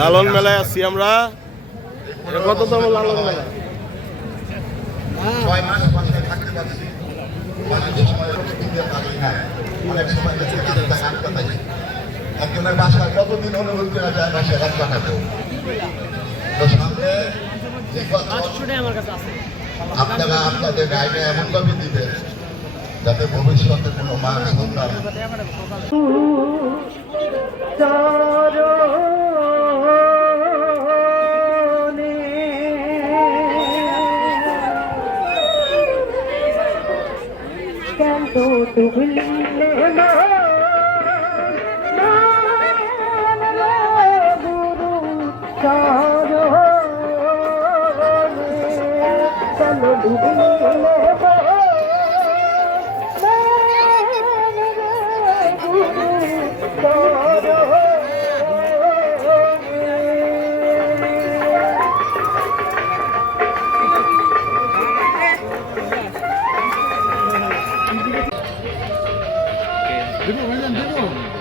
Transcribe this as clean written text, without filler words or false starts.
লালন মেলায় আছি আমরা। কততম লালন মেলা? 6 মাস বাসায় থাকতে পারছি। অনেক সময় দিতে পারি না, অনেক সময় একজনের বাসায় কতদিন অনুভূতি করা যায় বাসায় রাত কাটাবো। তো সামনে আপনারা আপনাদের গাইডে এমনভাবে দিবেন যাতে ভবিষ্যতে কোনো মা সন্তান দেবো ভাইজান দেবো।